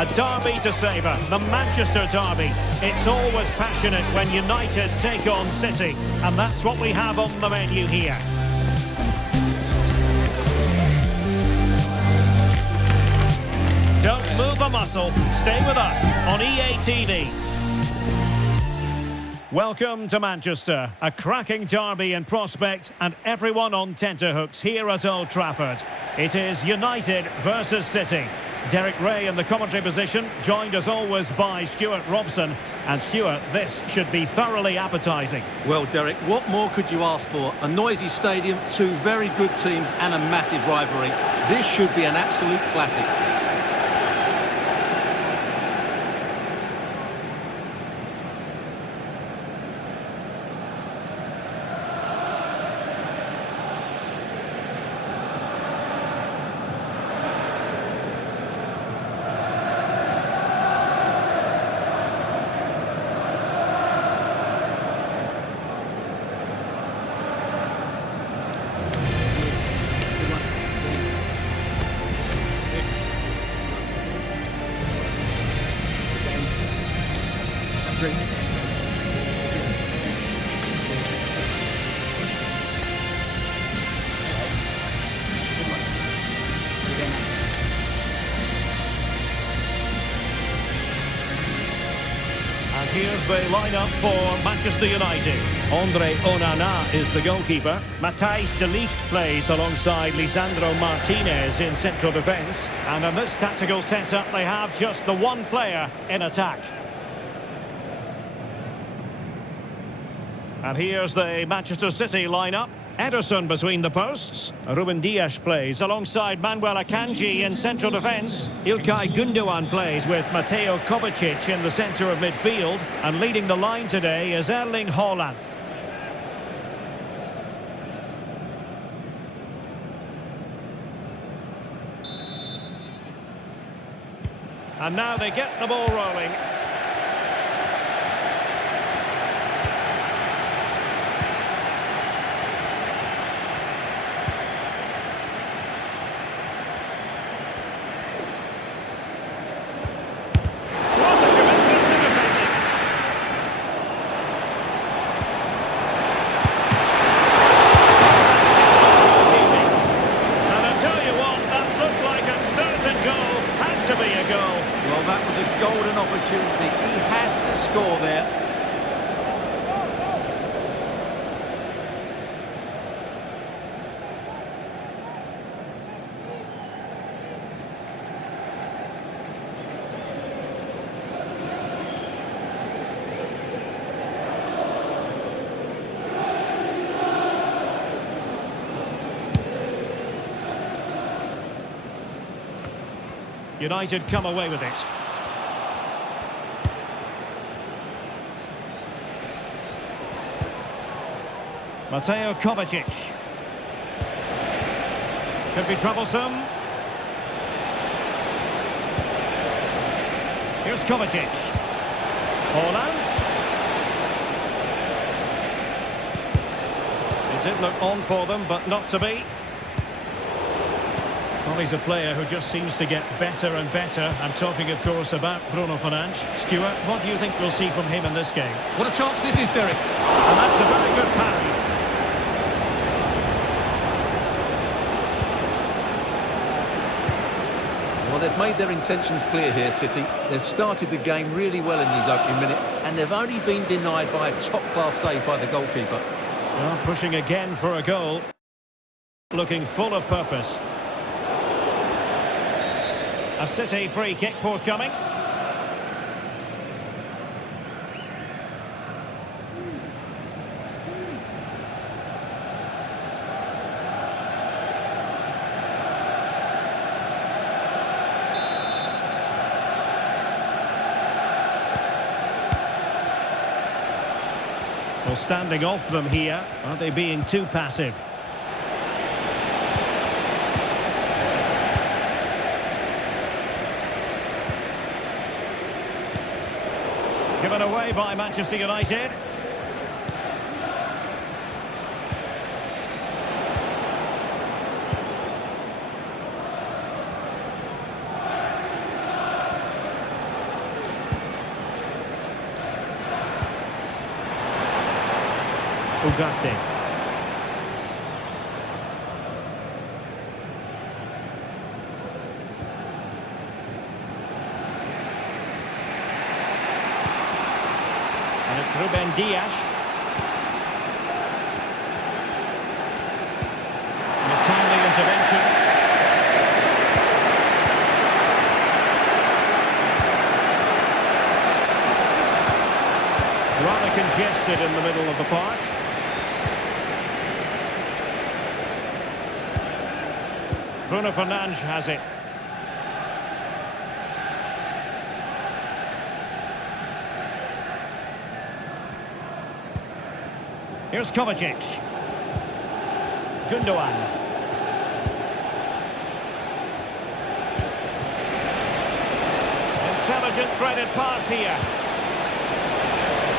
A derby to savour, the Manchester derby. It's always passionate when United take on City, and that's what we have on the menu here. Don't move a muscle. Stay with us on EA TV. Welcome to Manchester, a cracking derby in prospect and everyone on tenterhooks here at Old Trafford. It is United versus City. Derek Ray in the commentary position, joined as always by Stuart Robson. And Stuart, this should be thoroughly appetising. Well, Derek, what more could you ask for? A noisy stadium, two very good teams and a massive rivalry. This should be an absolute classic. Here's the lineup for Manchester United. Andre Onana is the goalkeeper. Matthijs de Ligt plays alongside Lisandro Martinez in central defence. And in this tactical setup, they have just the one player in attack. And here's the Manchester City lineup. Ederson between the posts. Ruben Dias plays alongside Manuel Akanji in central defence. İlkay Gündoğan plays with Mateo Kovacic in the centre of midfield. And leading the line today is Erling Haaland. And now they get the ball rolling. Well, that was a golden opportunity. He has to score there. United come away with it. Mateo Kovacic. Could be troublesome. Here's Kovacic. Haaland. It did look on for them, but not to be. Well, he's a player who just seems to get better and better. I'm talking, of course, about Bruno Fernandes. Stuart, what do you think we'll see from him in this game? What a chance this is, Derek. And that's a very good parry. Well, they've made their intentions clear here, City. They've started the game really well in these opening minutes, and they've only been denied by a top-class save by the goalkeeper. Well, pushing again for a goal. Looking full of purpose. A City free kick forthcoming. Well, standing off them here. Are they being too passive? Given away by Manchester United. Ugarte. And it's Ruben Dias. And a timely intervention. Rather congested in the middle of the park. Bruno Fernandes has it. Here's Kovacic. Gundogan. Intelligent threaded pass here.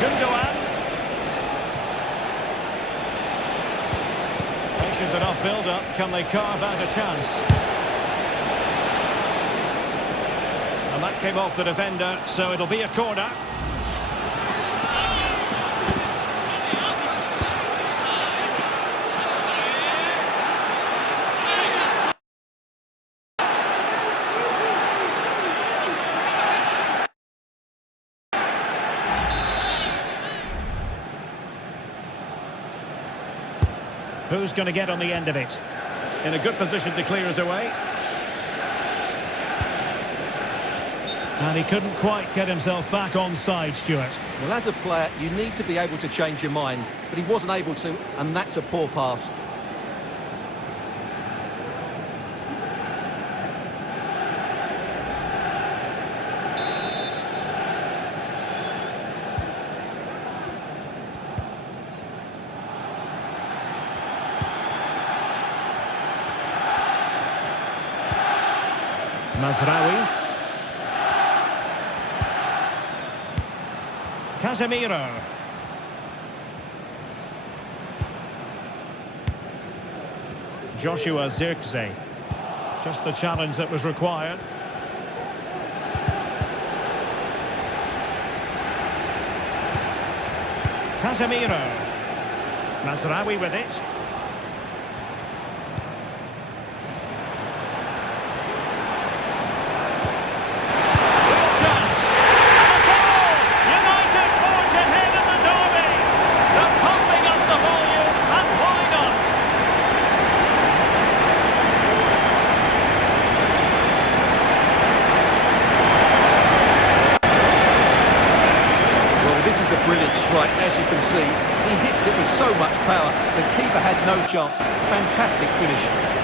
Gundogan. Patient enough build-up. Can they carve out a chance? And that came off the defender, so it'll be a corner. Who's going to get on the end of it? In a good position to clear it away. And he couldn't quite get himself back on side, Stuart. Well, as a player, you need to be able to change your mind, but he wasn't able to, and that's a poor pass. Mazraoui. Casemiro. Joshua Zirkzee. Just the challenge that was required. Casemiro. Mazraoui with it. Brilliant strike, as you can see. He hits it with so much power. The keeper had no chance. Fantastic finish.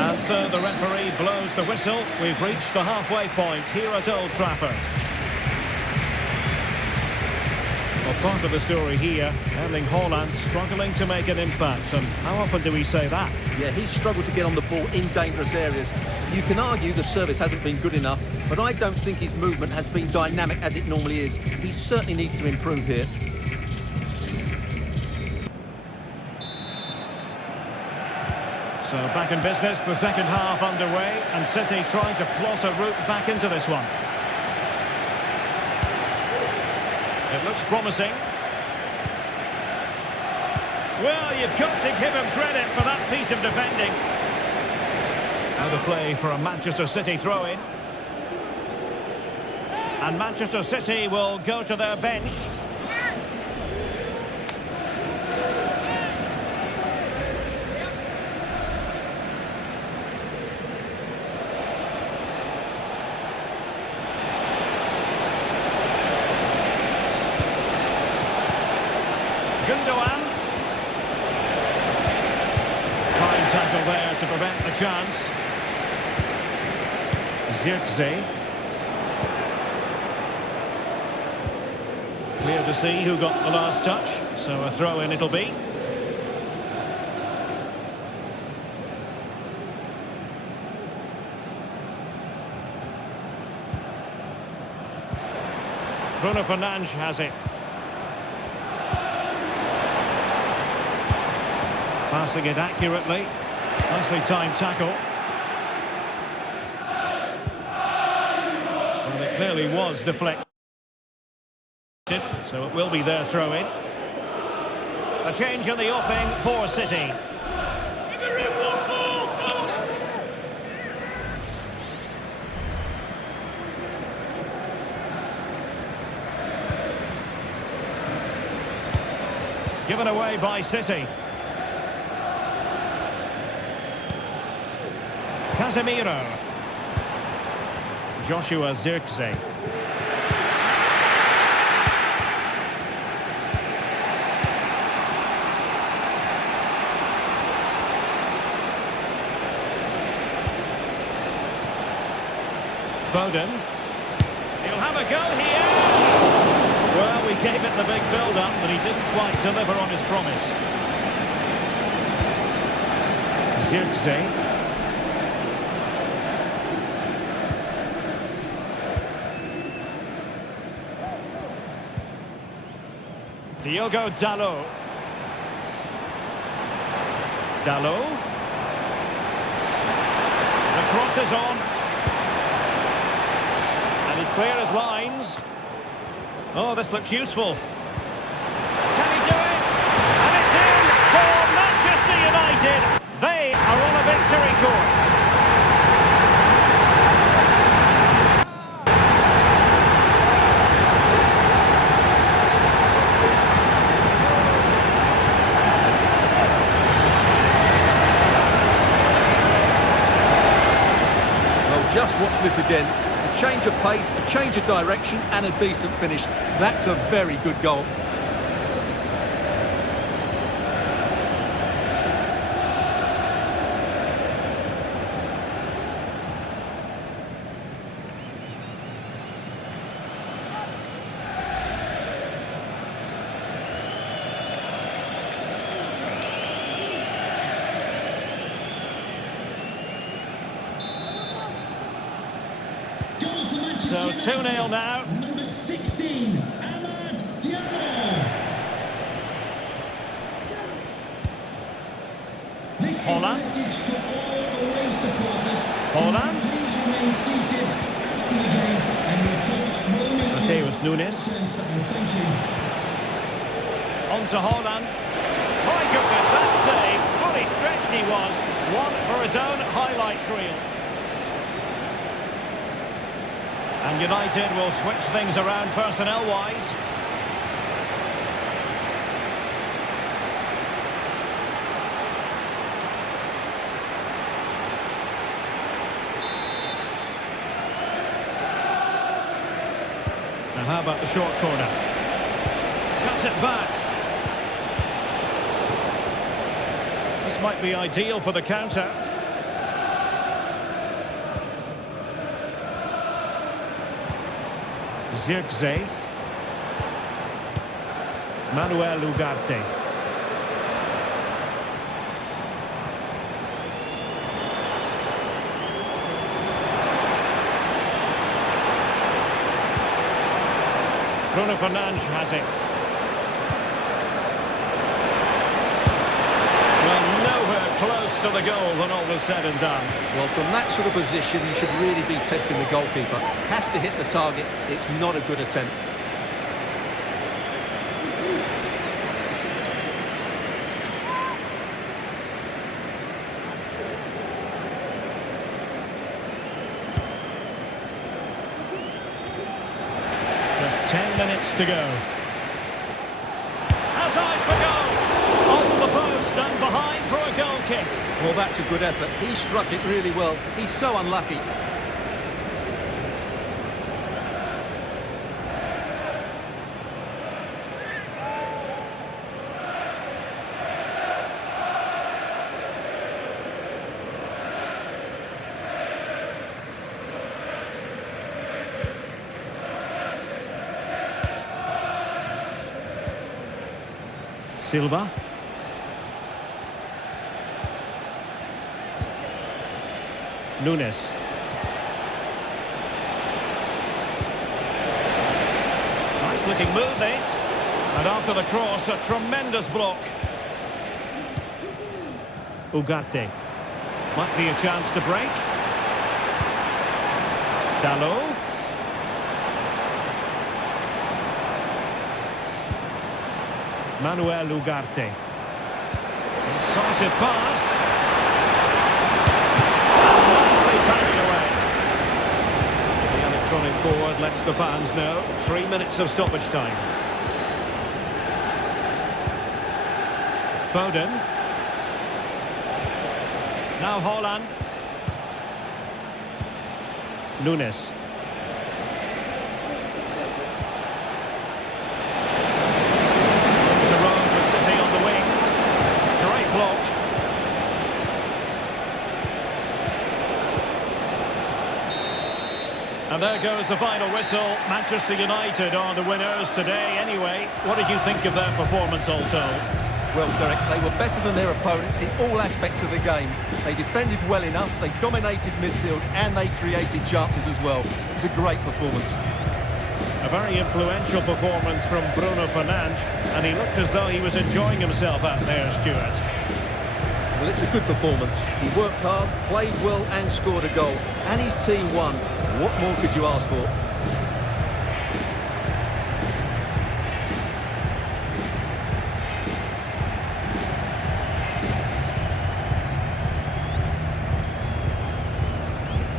And so the referee blows the whistle. We've reached the halfway point here at Old Trafford. Well, part of the story here, Erling Haaland struggling to make an impact. And how often do we say that? Yeah, he's struggled to get on the ball in dangerous areas. You can argue the service hasn't been good enough, but I don't think his movement has been dynamic as it normally is. He certainly needs to improve here. So back in business, the second half underway, and City trying to plot a route back into this one. It looks promising. Well, you've got to give him credit for that piece of defending. Now the play for a Manchester City throw-in. And Manchester City will go to their bench. Gundogan. Fine tackle there to prevent the chance. Zirkzee. Clear to see who got the last touch, so a throw-in it'll be. Bruno Fernandes has it. Passing it accurately. Nicely timed tackle. Well, it clearly was deflected, so it will be their throw-in. A change in the offing for City. Given away by City. Casemiro. Joshua Zirkzee. Foden. He'll have a go here. Well, we gave it the big build-up, but he didn't quite deliver on his promise. Zirkzee. Diogo Dalot. Dalot. The cross is on. And he's clear as lines. Oh, this looks useful. Can he do it? And it's in for Manchester United. They are on a victory course. Well, just watch this again. A change of pace, a change of direction and a decent finish. That's a very good goal. So 2-0 now. Number 16, Amad Diallo. This is a Holland. message for all away supporters. Holland. Please remain seated after the game, and your coach will meet you. Mateus Nunes. Thank you. On to Holland. My goodness, that save. Fully stretched he was. One for his own highlights reel. And United will switch things around personnel-wise. Now how about the short corner? Cuts it back. This might be ideal for the counter. Zirkzee. Manuel Ugarte. Bruno Fernandes has it. Well, nowhere close to the goal when all was said and done. Well, from that sort of position, you should really be testing the goalkeeper. Has to hit the target. It's not a good attempt. Just 10 minutes to go. Has eyes for goal. On the post and behind for a goal kick. Well, that's a good effort. He struck it really well. He's so unlucky. Silva. Nunes. Attacking move this. And after the cross, a tremendous block. Ugarte. Might be a chance to break. Dalot. Manuel Ugarte. Decisive pass. And nicely carried away. The electronic board lets the fans know. 3 minutes of stoppage time. Foden. Now Haaland. Nunes. And there goes the final whistle. Manchester United are the winners today anyway. What did you think of their performance all told? Well, Derek, they were better than their opponents in all aspects of the game. They defended well enough, they dominated midfield, and they created chances as well. It was a great performance. A very influential performance from Bruno Fernandes, and he looked as though he was enjoying himself out there, Stuart. Well, it's a good performance. He worked hard, played well and scored a goal. And his team won. What more could you ask for?